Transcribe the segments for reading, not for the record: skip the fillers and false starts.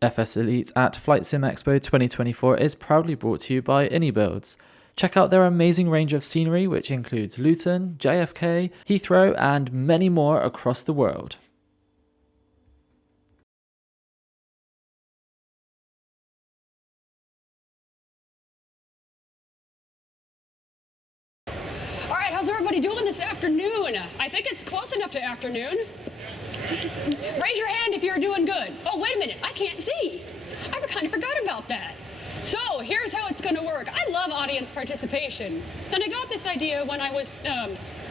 FS Elite at FlightSimExpo 2024 is proudly brought to you by AnyBuilds. Check out their amazing range of scenery, which includes Luton, JFK, Heathrow, and many more across the world. All right, how's everybody doing this afternoon? I think it's close enough to afternoon. Raise your hand if you're doing good. Oh, wait a minute, I can't see. I kind of forgot about that. So here's how it's gonna work. I love audience participation. And I got this idea when I was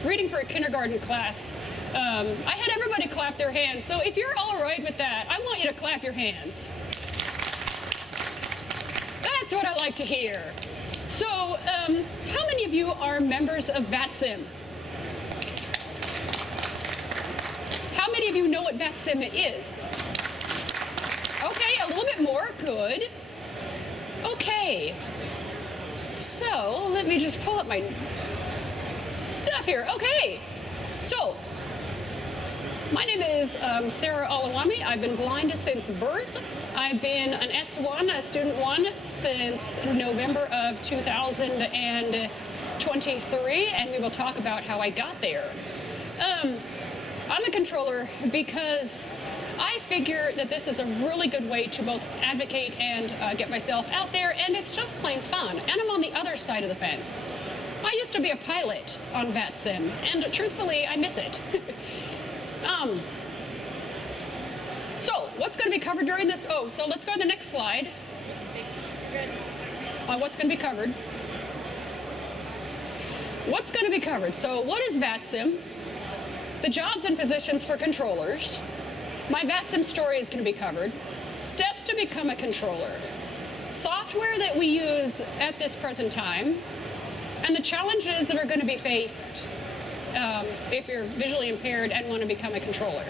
reading for a kindergarten class. I had everybody clap their hands. So if you're all right with that, I want you to clap your hands. That's what I like to hear. So how many of you are members of VATSIM? How many of you know what VATSIM is? Okay, a little bit more, good. Okay, so let me just pull up my stuff here. Okay, so my name is Sarah Alawami. I've been blind since birth. I've been an S1, a student one, since November of 2023, and we will talk about how I got there. I'm a controller because I figure that this is a really good way to both advocate and get myself out there, and it's just plain fun. And I'm on the other side of the fence. I used to be a pilot on VATSIM, and truthfully, I miss it. So what's going to be covered during this? Oh, so let's go to the next slide. What's going to be covered? What's going to be covered? So what is VATSIM? The jobs and positions for controllers. My VATSIM story is going to be covered. Steps to become a controller. Software that we use at this present time. And the challenges that are going to be faced if you're visually impaired and want to become a controller.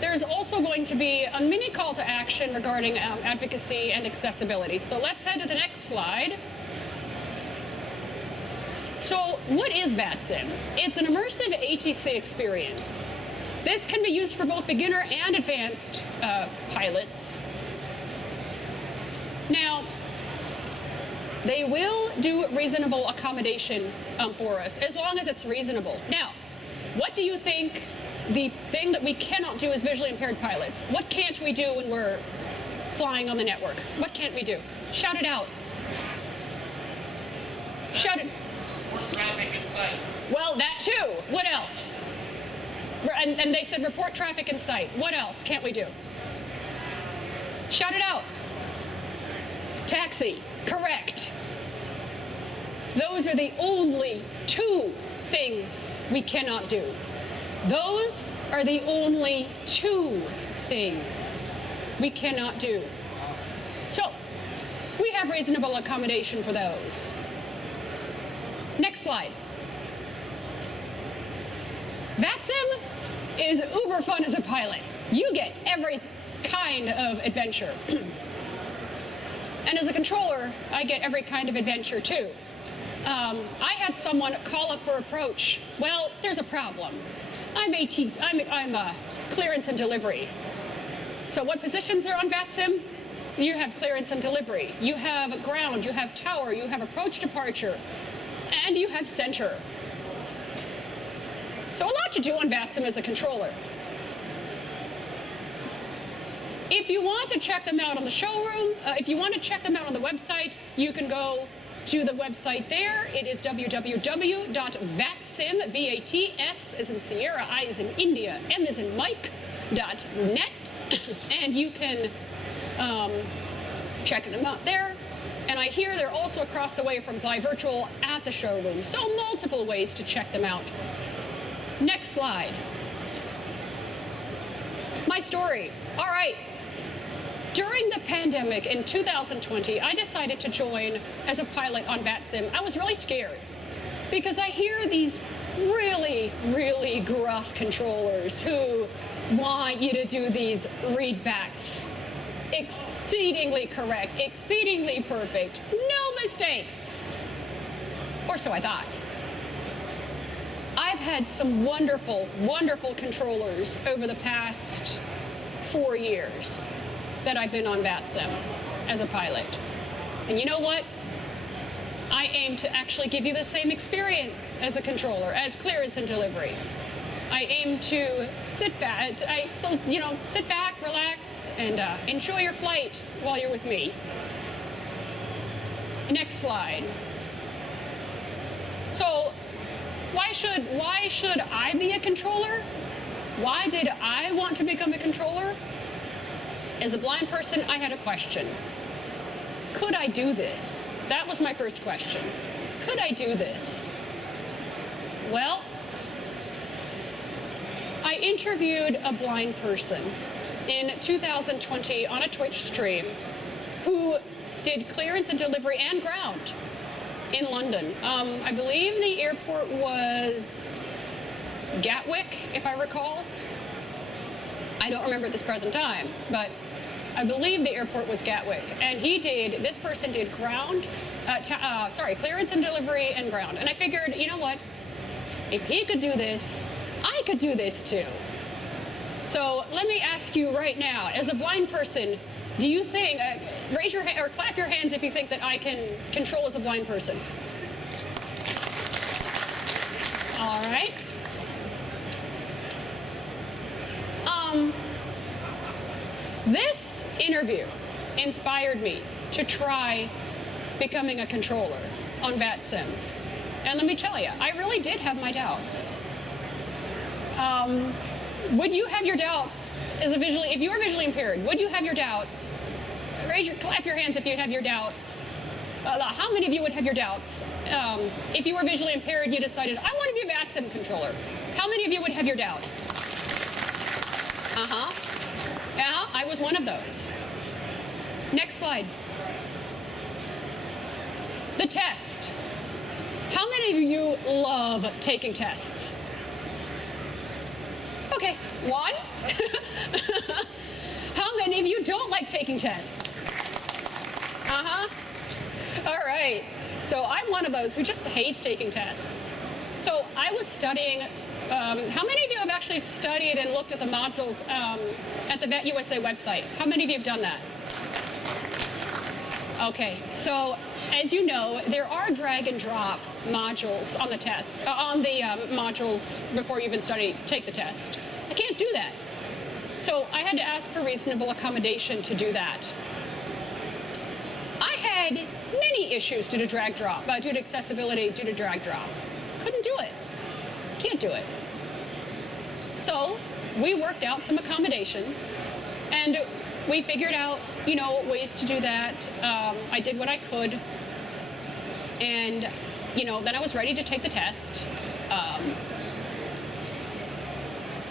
There's also going to be a mini call to action regarding advocacy and accessibility. So let's head to the next slide. So what is VATSIM? It's an immersive ATC experience. This can be used for both beginner and advanced pilots. Now, they will do reasonable accommodation for us, as long as it's reasonable. Now, what do you think the thing that we cannot do as visually impaired pilots? What can't we do when we're flying on the network? What can't we do? Shout it out. Shout it. Traffic in sight. Well, that too. What else? And they said report traffic in sight. What else can't we do? Shout it out. Taxi. Correct. Those are the only two things we cannot do. Those are the only two things we cannot do. So, we have reasonable accommodation for those. Next slide. VATSIM is uber fun as a pilot. You get every kind of adventure. And as a controller, I get every kind of adventure too. I had someone call up for approach. Well, there's a problem. I'm clearance and delivery. So what positions are on VATSIM? You have clearance and delivery. You have ground, you have tower, you have approach departure, and you have center. So a lot to do on VATSIM as a controller. If you want to check them out on the showroom, if you want to check them out on the website, you can go to the website there. It is www.vatsim, V-A-T-S as in Sierra, I as in India, M as in Mike, .net, and you can check them out there. And I hear they're also across the way from Fly Virtual at the showroom, so multiple ways to check them out. Next slide. My story. All right. During the pandemic in 2020, I decided to join as a pilot on VATSIM. I was really scared because I hear these really, really gruff controllers who want you to do these readbacks. Exceedingly correct, exceedingly perfect, no mistakes. Or so I thought. I've had some wonderful, wonderful controllers over the past 4 years. that I've been on VATSIM as a pilot. And you know what? I aim to actually give you the same experience as a controller, as clearance and delivery. I aim to sit back, sit back, relax, and enjoy your flight while you're with me. Next slide. So, why should I be a controller? Why did I want to become a controller? As a blind person, I had a question. Could I do this? That was my first question. Could I do this? Well, I interviewed a blind person in 2020 on a Twitch stream who did clearance and delivery and ground in London. I believe the airport was Gatwick, if I recall. I don't remember at this present time, but I believe the airport was Gatwick. And this person did clearance and delivery and ground. And I figured, you know what? If he could do this, I could do this too. So let me ask you right now, as a blind person, do you think, raise your hand or clap your hands if you think that I can control as a blind person. All right. This interview inspired me to try becoming a controller on VATSIM. And let me tell you, I really did have my doubts. Would you have your doubts if you were visually impaired? Would you have your doubts? Clap your hands if you have your doubts. How many of you would have your doubts if you were visually impaired? You decided I want to be a VATSIM controller. How many of you would have your doubts? Yeah, I was one of those. Next slide. The test. How many of you love taking tests? Okay, one. How many of you don't like taking tests? All right. So I'm one of those who just hates taking tests. So I was studying. How many of you have actually studied and looked at the modules at the Vet USA website? How many of you have done that? Okay, so as you know, there are drag and drop modules on the test, modules before you even take the test. I can't do that. So I had to ask for reasonable accommodation to do that. I had many issues due to drag drop, due to accessibility, due to drag drop. Couldn't do it. Can't do it. So we worked out some accommodations and we figured out, ways to do that. I did what I could. And, then I was ready to take the test.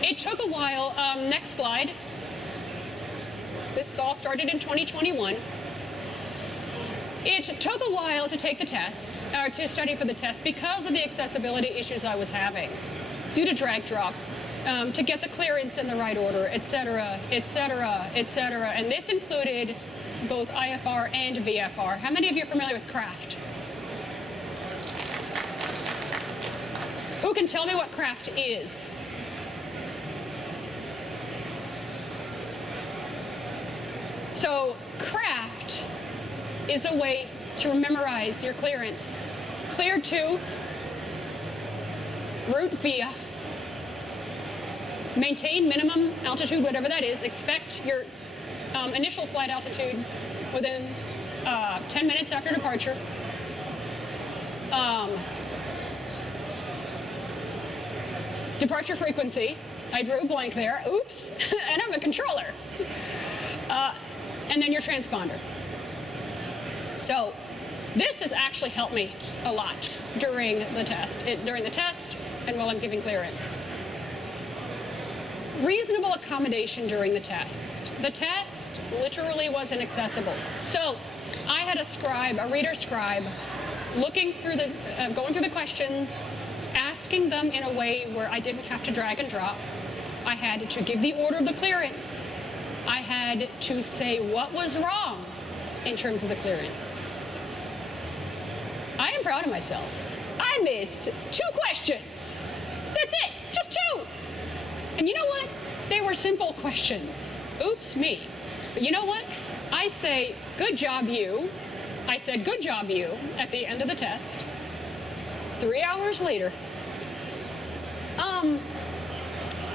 It took a while. Next slide. This all started in 2021. It took a while to take the test, or to study for the test, because of the accessibility issues I was having, due to drag drop, to get the clearance in the right order, et cetera, et cetera, et cetera. And this included both IFR and VFR. How many of you are familiar with craft? Who can tell me what craft is? So craft is a way to memorize your clearance. Clear to, route via, maintain minimum altitude, whatever that is, expect your initial flight altitude within 10 minutes after departure. Departure frequency, I drew a blank there, oops, and I'm a controller. And then your transponder. So this has actually helped me a lot during the test, and while I'm giving clearance. Reasonable accommodation during the test. The test literally wasn't accessible. So I had a reader scribe, going through the questions, asking them in a way where I didn't have to drag and drop. I had to give the order of the clearance. I had to say what was wrong in terms of the clearance. I am proud of myself. I missed 2 questions. That's it, just 2. And you know what? They were simple questions. Oops, me. But you know what? I say, good job, you. I said, good job, you, at the end of the test. 3 hours later.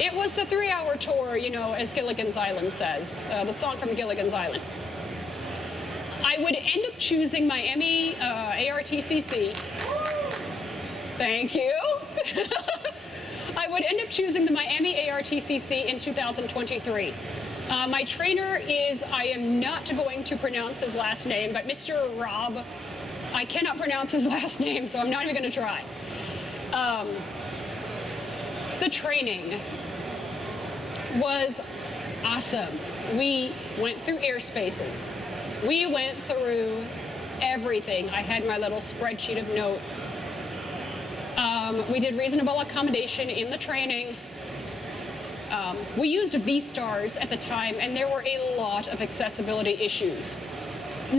It was the 3-hour tour, you know, as Gilligan's Island says, the song from Gilligan's Island. I would end up choosing Miami ARTCC. Thank you. I would end up choosing the Miami ARTCC in 2023. My trainer is, I am not going to pronounce his last name, but Mr. Rob. I cannot pronounce his last name, so I'm not even going to try. The training was awesome. We went through airspaces. We went through everything. I had my little spreadsheet of notes. We did reasonable accommodation in the training. We used V-stars at the time, and there were a lot of accessibility issues.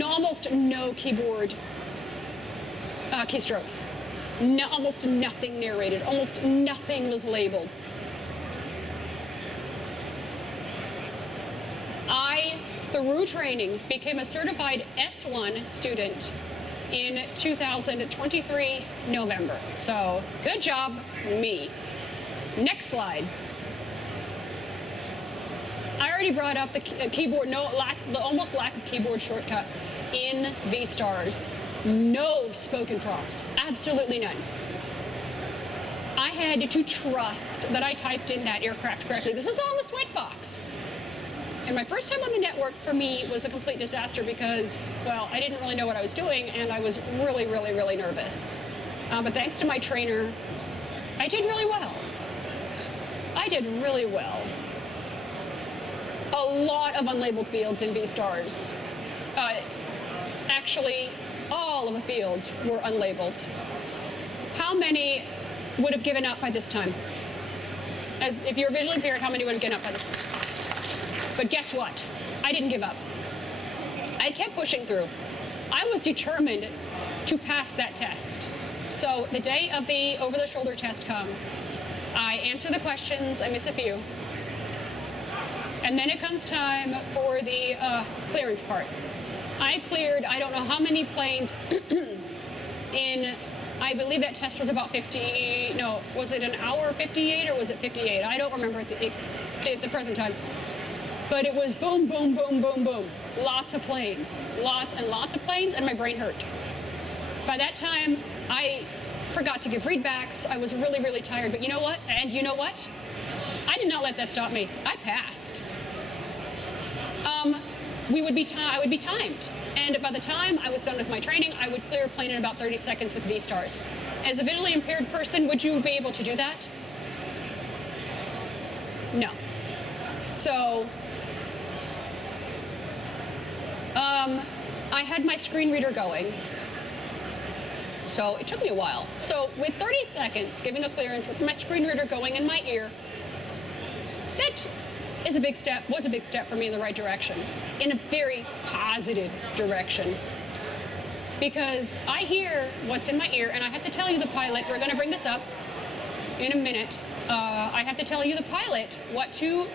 Almost no keyboard keystrokes. Almost nothing narrated. Almost nothing was labeled. I, through training, became a certified S1 student in 2023 November. So good job, me. Next slide. I already brought up the keyboard, the almost lack of keyboard shortcuts in V-stars. No spoken prompts, absolutely none. I had to trust that I typed in that aircraft correctly. This was on the Sweatbox. And my first time on the network for me was a complete disaster because, well, I didn't really know what I was doing and I was really, really, really nervous. But thanks to my trainer, I did really well. I did really well. A lot of unlabeled fields in V-stars. Actually, all of the fields were unlabeled. How many would have given up by this time? If you're visually impaired, how many would have given up by this time? But guess what? I didn't give up. I kept pushing through. I was determined to pass that test. So the day of the over-the-shoulder test comes. I answer the questions, I miss a few. And then it comes time for the clearance part. I cleared, I don't know how many planes in, I believe that test was about 50, no, was it an hour 58 or was it 58? I don't remember at the present time. But it was boom, boom, boom, boom, boom. Lots of planes, lots and lots of planes, and my brain hurt. By that time, I forgot to give readbacks. I was really, really tired, but you know what? And you know what? I did not let that stop me. I passed. I would be timed. And by the time I was done with my training, I would clear a plane in about 30 seconds with V-stars. As a visually impaired person, would you be able to do that? No. So, I had my screen reader going. So it took me a while. So with 30 seconds, giving a clearance with my screen reader going in my ear, that was a big step for me in the right direction, in a very positive direction. Because I hear what's in my ear, and I have to tell you, the pilot, we're going to bring this up in a minute. I have to tell you, the pilot, what to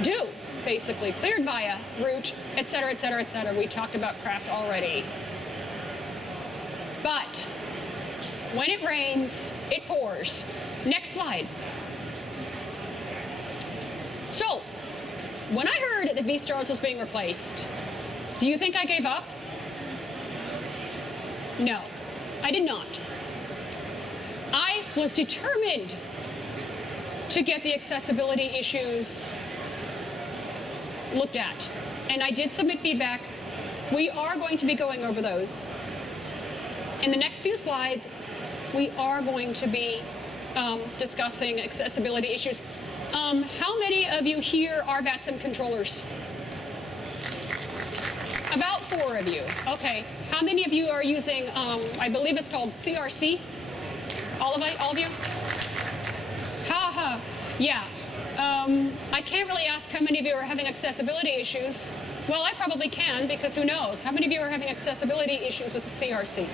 do, basically. Cleared via, route, et cetera, et cetera, et cetera. We talked about craft already. But when it rains, it pours. Next slide. So, when I heard that V-stars was being replaced, do you think I gave up? No, I did not. I was determined to get the accessibility issues looked at. And I did submit feedback. We are going to be going over those. In the next few slides, we are going to be discussing accessibility issues. How many of you here are VATSIM controllers? About 4 of you. Okay. How many of you are using, I believe it's called CRC? All of you? Yeah. I can't really ask how many of you are having accessibility issues. Well, I probably can, because who knows? How many of you are having accessibility issues with the CRC?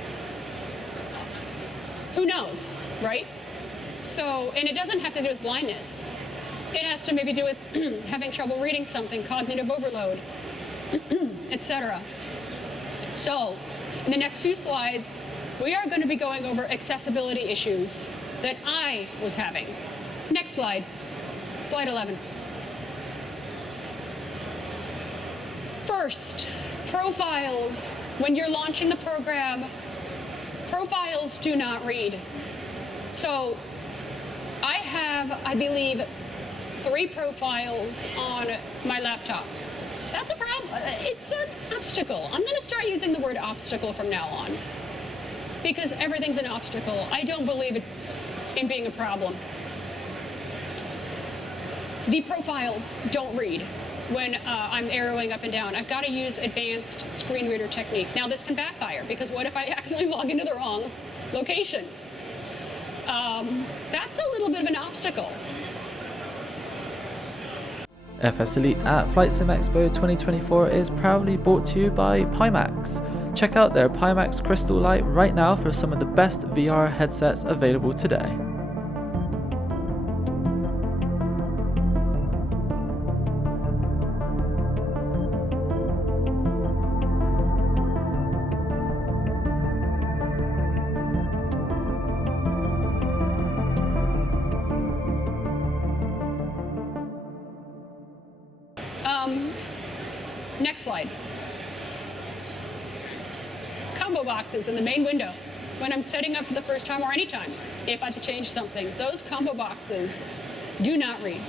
Who knows, right? So, and it doesn't have to do with blindness. It has to maybe do with having trouble reading something, cognitive overload. etc. So, in the next few slides, we are going to be going over accessibility issues that I was having. Next slide, slide 11. First, profiles. When you're launching the program, profiles do not read. So I have, I believe, 3 profiles on my laptop. That's a problem. It's an obstacle. I'm going to start using the word obstacle from now on because everything's an obstacle. I don't believe it in being a problem. The profiles don't read when I'm arrowing up and down. I've got to use advanced screen reader technique. Now this can backfire because what if I accidentally log into the wrong location? That's a little bit of an obstacle. FS Elite at FlightSimExpo 2024 is proudly brought to you by Pimax. Check out their Pimax Crystal Light right now for some of the best VR headsets available today. Next slide. Combo boxes in the main window. When I'm setting up for the first time or anytime, if I have to change something, those combo boxes do not read.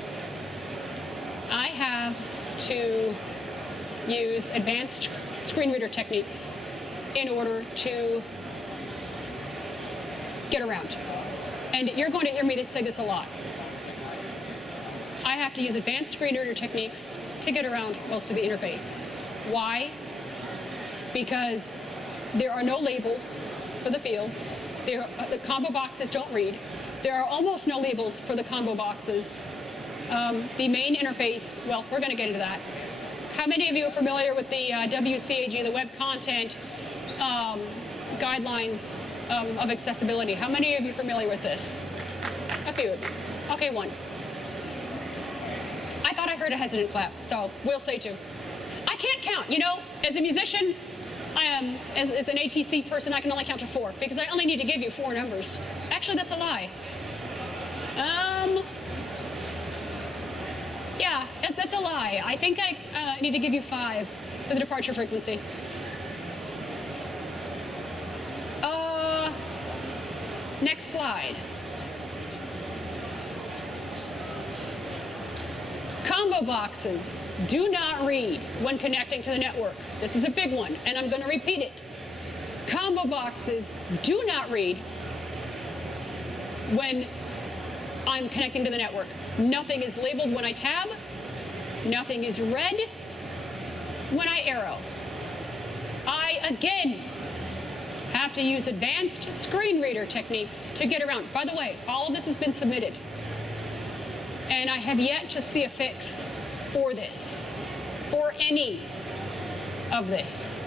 I have to use advanced screen reader techniques in order to get around. And you're going to hear me say this a lot. I have to use advanced screen reader techniques to get around most of the interface. Why? Because there are no labels for the fields. The combo boxes don't read. There are almost no labels for the combo boxes. The main interface, well, we're going to get into that. How many of you are familiar with the WCAG, the Web Content Guidelines of Accessibility? How many of you are familiar with this? A few of you. Okay, 1. I thought I heard a hesitant clap, so we'll say 2. I can't count, you know, as a musician, as an ATC person, I can only count to 4 because I only need to give you 4 numbers. Actually, that's a lie. Yeah, that's a lie. I think I need to give you 5 for the departure frequency. Next slide. Combo boxes do not read when connecting to the network. This is a big one, and I'm going to repeat it. Combo boxes do not read when I'm connecting to the network. Nothing is labeled when I tab. Nothing is read when I arrow. I, again, have to use advanced screen reader techniques to get around. By the way, all of this has been submitted. And I have yet to see a fix for this, for any of this.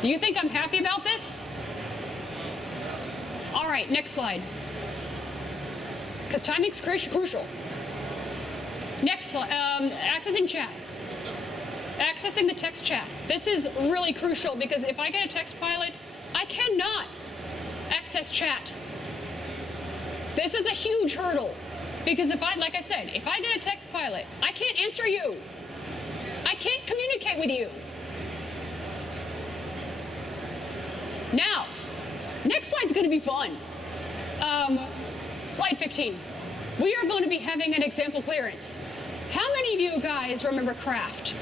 Do you think I'm happy about this? All right, next slide. Because timing's crucial. Next slide, accessing chat. Accessing the text chat. This is really crucial because if I get a text pilot, I cannot access chat. This is a huge hurdle. Because like I said, if I get a text pilot, I can't answer you. I can't communicate with you. Now, next slide's going to be fun. Slide 15. We are going to be having an example clearance. How many of you guys remember craft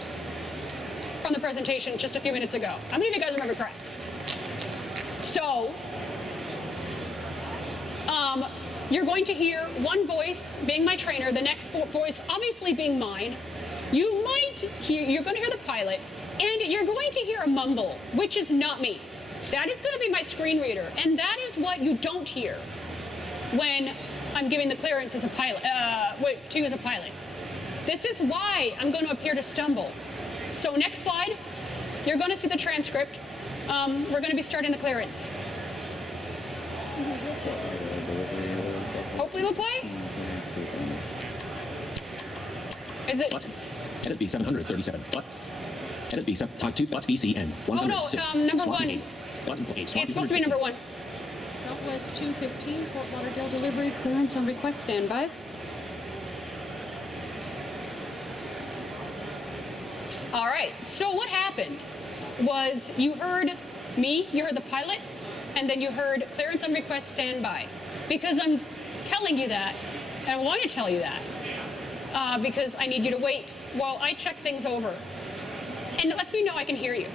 from the presentation just a few minutes ago? How many of you guys remember craft? So, you're going to hear one voice being my trainer, the next voice obviously being mine. You're going to hear the pilot, and you're going to hear a mumble, which is not me. That is going to be my screen reader, and that is what you don't hear when I'm giving the clearance as a pilot, to use a pilot. This is why I'm going to appear to stumble. So next slide, you're going to see the transcript. We're going to be starting the clearance. Hopefully it'll play. Is it? What? NSB 737. What? Edit B7. Type 2. Button BCN. 100. Oh no, number Swap 1. 8. Button 8. It's supposed to be number 1. Southwest 215, Fort Lauderdale delivery, clearance on request, standby. All right, so what happened was you heard me, you heard the pilot, and then you heard clearance on request, standby. Because I'm telling you that, and I want to tell you that, because I need you to wait while I check things over. And it lets me know I can hear you.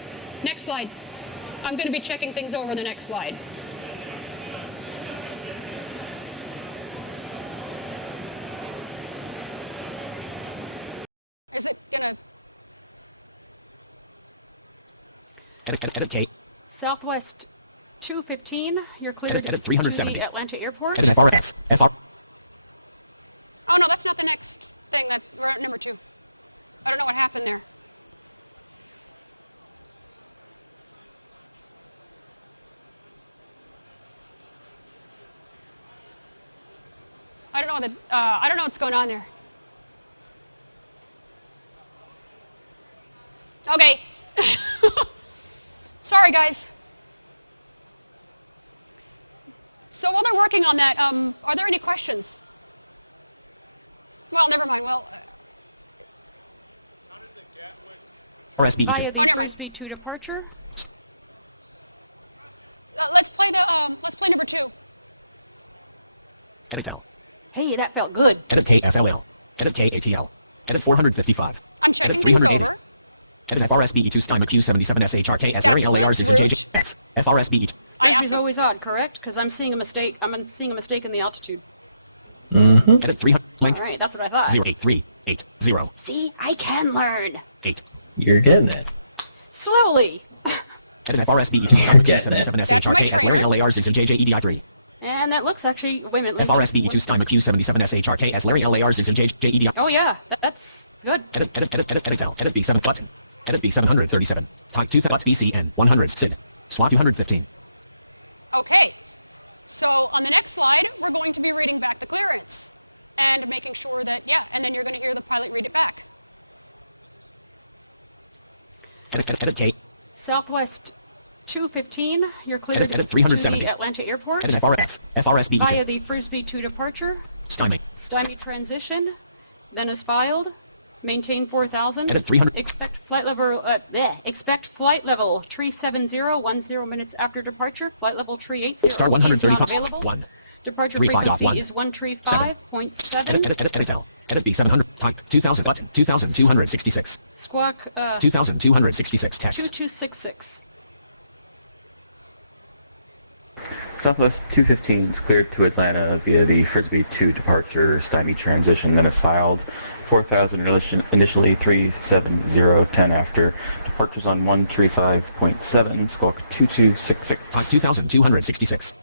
Next slide. I'm going to be checking things over the next slide. Is it going to... Edit K. Southwest 215, you're cleared Edit to 370. the Atlanta airport. Edit FRF. FR. Oh, no, that's not the next thing. We're at number 2. I don't know what happened there. I don't know what's going on there. Okay. Sorry, guys. So while they're working on that, are there any questions? Well, never mind. Well, RSB. Via the Oh, never mind. Frisbee to departure. let's play number 2. Edit L. Hey, that felt good. Edit KFLL. Edit KATL. Edit 455. I'm checking Edit things 380. over. Edit FRSBE2 Stima Q77SHRK Larry That's LARs is in rude. JJ. F. FRSBE2. I asked Frisbee's always odd, correct? Because I'm seeing a mistake. I'm seeing a mistake in the altitude. Edit 300. Link. All right, that's what I thought. 08380. See, I can learn. 8. You're getting it. Slowly. Edit FRSBE2 Stima Getting it. That's my Q77SHRK Larry trainer. LARs is in JJEDI3. And that looks actually, wait a minute. FRSBE2 Stima Q77SHRK Larry LARs is in JJEDI. Oh yeah, that's good. Edit L. Edit B7 button. Edit B737. Type 2 button BCN 100 SID. Swap 215. Okay. So on the next slide, we're going to be reading back the clearance and making sure that, yeah, and then you're going to hear the pilot read it back. Edit K. Southwest 215, you're cleared Edit to 370. the Atlanta airport. Edit FRF. FRSBE2. Via the Frisbee to departure. Stymie. Stymie transition. Then is filed. Maintain 4,000. Edit 300. Expect flight level tree 70 10 minutes after departure. Flight level tree 80 Star is not 135. available. 1. Departure 35.1. frequency is 135.7. Edit L. Edit B700. Type 2000 button. 2266. Squawk 2266 text. 2266. Southwest 215 is cleared to Atlanta via the Frisbee 2 departure Stymie transition, then is filed. 4,000 initially 37010 after. Departures on 135.7, squawk 2266. Type 2266.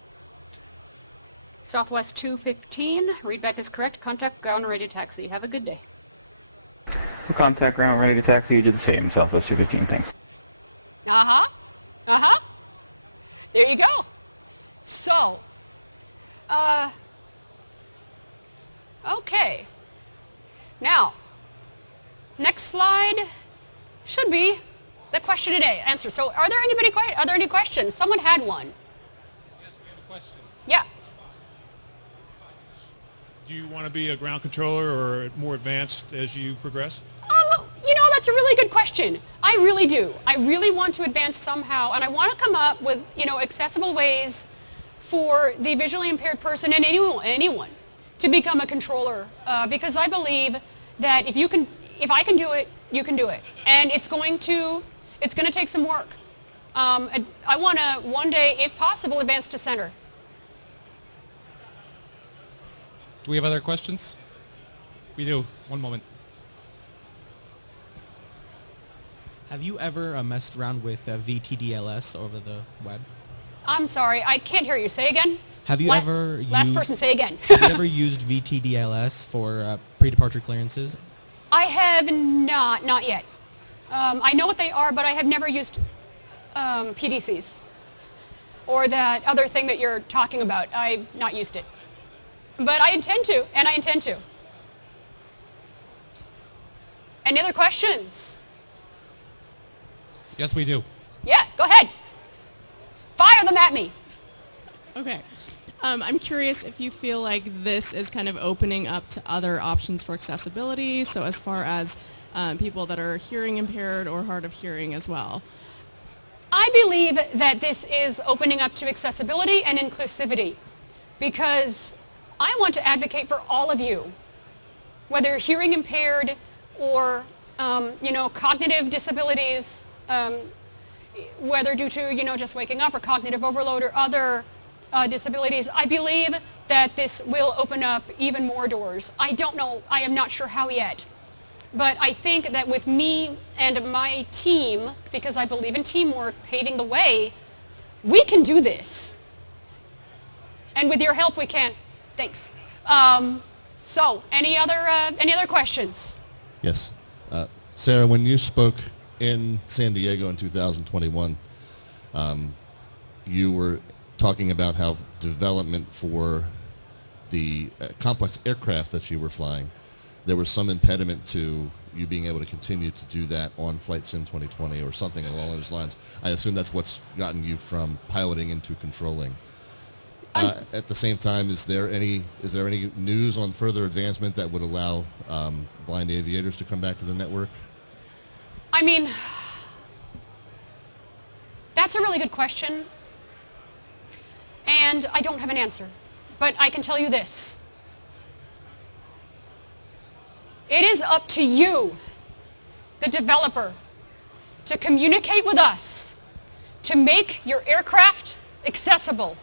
Southwest 215, readback is correct. Contact ground ready taxi. Have a good day. Contact ground ready to taxi, you do the same. Southwest 215, thanks. Uh-huh. Uh-huh. There you go. So, okay. Now, next slide should be the question today answer. So, are there any questions? Someone had one. Yes, we have a question. Yeah. Do you want to be a ground controller or more advanced as you progress? That's a really good question. I really do. I really want to advance somehow, and I want to come up with, accessible ways for the visually impaired person and anyone to become a controller, because I believe that if I can do it, you can do it, and it's going to take some work. I want to one day, if possible, advance to center. Do we have other questions? We do. One moment. Have you ever messed around with VTDLS over the web? I'm sorry, I can't hear you. Say again. Have you ever Last person, say again. have you ever used VTDLS for pre-departure clearances? I have not yet. I know what they are, but I have never used PDCs or that other thing that you're talking about. I've not used it. But I intend to. Any other questions? Yes, we do. Yeah, go ahead. Fire them at me. Okay. I'm curious if you feel like this is kind of opening up to other options for accessibility, so as far as people that are hearing impaired or hard of hearing as well. I believe that this is opening up to accessibility and inclusivity because I want to advocate for all of you, whether you're hearing impaired or, cognitive disabilities, whether due to, just waking up or cognitive overload or other disabilities. I believe that this will open up even more doors. I don't know. I am not sure how yet. But I think that with me and my team, because I believe in teamwork, paving the way, we can do this. And with your help, we can. Thanks. So, any other questions? Yes. Sarah, when you spoke in San Diego in 2021, you were talking about how development for the complex aircraft that you were flying, there was some impediment to you being able to continue to do that on FlightSim 2020 or something along those lines. I assume that's what's gotten you from piloting into controlling. At the same time, is there any news on further advancement that would allow blind aviators to come back to the network? I mean, that's a really good question. And I don't have an answer. But I can tell you this. It is up to you, the developer, to communicate with us, to make your aircraft accessible.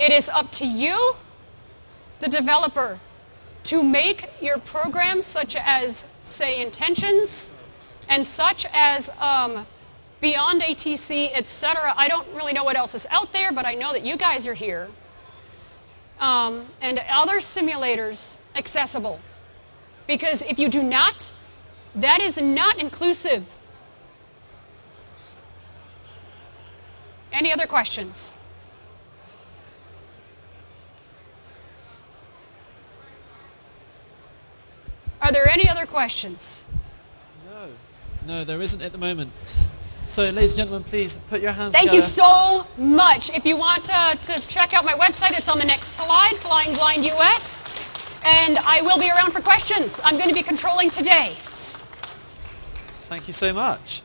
It is up to you, the developer, to make your programs such as, say, intentions and such as beyond ATC, etc. I don't really know what else is out there, but I know that you guys are here. And other simulators accessible. Because if you do not, that is not inclusive. Any other questions? Are there any other questions? No, there isn't at the moment. So, ladies and gentlemen, please put your hands Thank together. you so much. If you want to check out my website, it's on the next slide, Flying Blind US. And I will be around for questions. I'm going to be controlling today. Thank you so much.